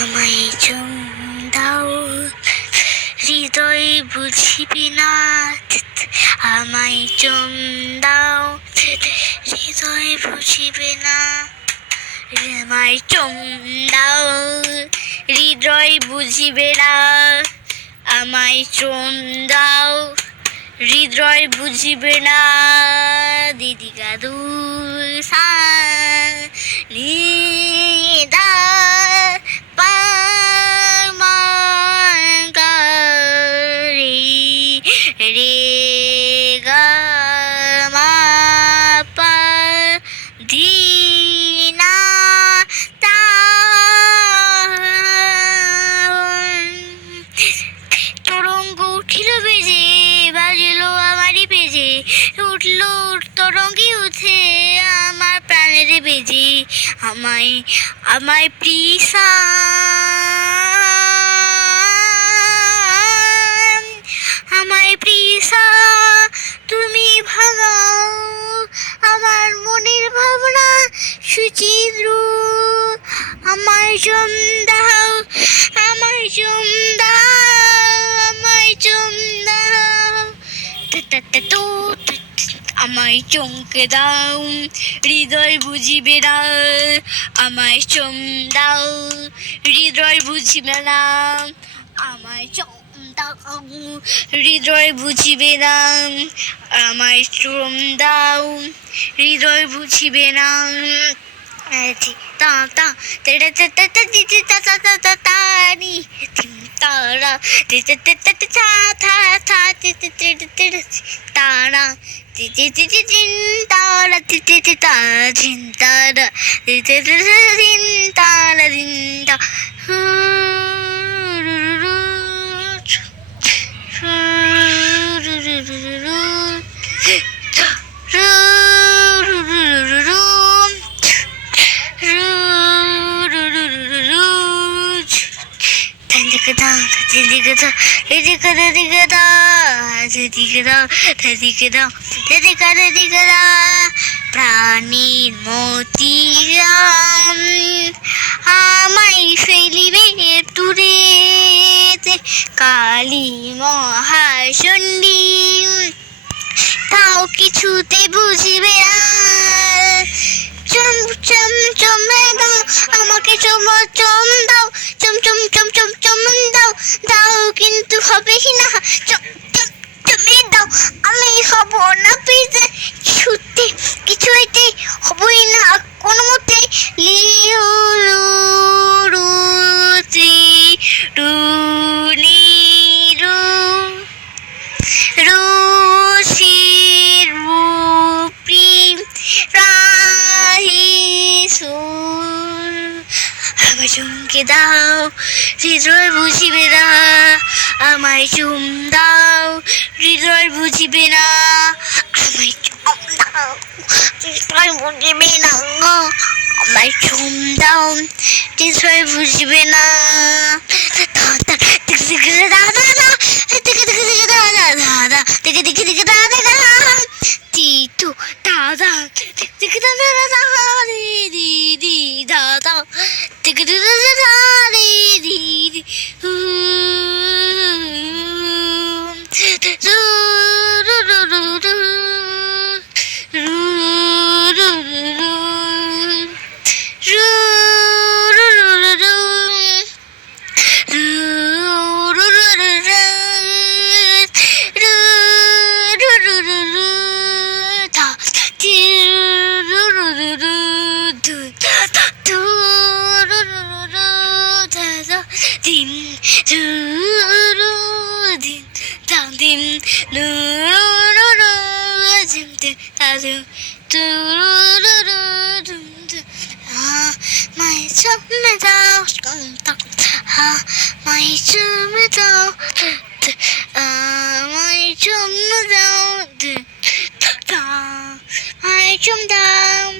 আমায় চুম দাও, হৃদয় বুঝিবে না। আমায় চুম দাও, হৃদয় বুঝিবে না। আমায় চুম দাও, হৃদয় বুঝিবে না। আমায় চুম দাও, হৃদয় বুঝিবে না। দিদি গাদু সা নি দা পা মা গা রে রে গা মা পা ধি না তা। তরঙ্গ উঠিল বেজে, বাজিল আমারই বেজে, উঠল তরঙ্গে উঠে আমার প্রাণের বেজে। আমায় আমায় প্রিসা, আমায় প্রিসা তুমি ভাগাও, আমার মনের ভাবনা সুচিদ্র। আমায় চুম দাও, আমায় চুম দাও, আমায় চুম দাও। আমায় চমকে দাও, হৃদয় বুঝিবে না। আমায় চুম দাও, হৃদয় বুঝিবে না। আমায় চুম দাও, হৃদয় বুঝিবে না। আমায় চুম দাও, হৃদয় বুঝিবে না। তা তা তেড়ে তেড়ে তেড়ে তা তা তা তা তানি তারা তেড়ে তেড়ে তা থা থা তেড়ে তেড়ে তেড়ে তারা তেড়ে তেড়ে তিন তারা তেড়ে তেড়ে তা তিন তারা তেড়ে তেড়ে তিন তারা তিন তা। প্রাণীর মতিরাম আমায় ফেলিবে দূরে, কালী মহাচণ্ডী তাও কিছুতে বুঝিবে না। চম চম চমে দাও, আমাকে চম চম দাও, চম চম চম চম চম দাও দাও, কিন্তু হবে না। চম চম চমে দাও, আমি হব না পেতে, কিছুতে কিছুতে হবই না কোনো মতে। লিও রু রু ত্রি রু নি রু রু সি রু প্রি রাহি সুর। আমায় চমকে দাও, হৃদয় বুঝিবে না। আমায় চুম দাও, হৃদয় বুঝিবে না। আমায় চুম দাও, হৃদয় বুঝিবে না। আমায় চুম দাও, হৃদয় বুঝিবে না। টিটু দাদা দিদি দাদা দিদি chum down.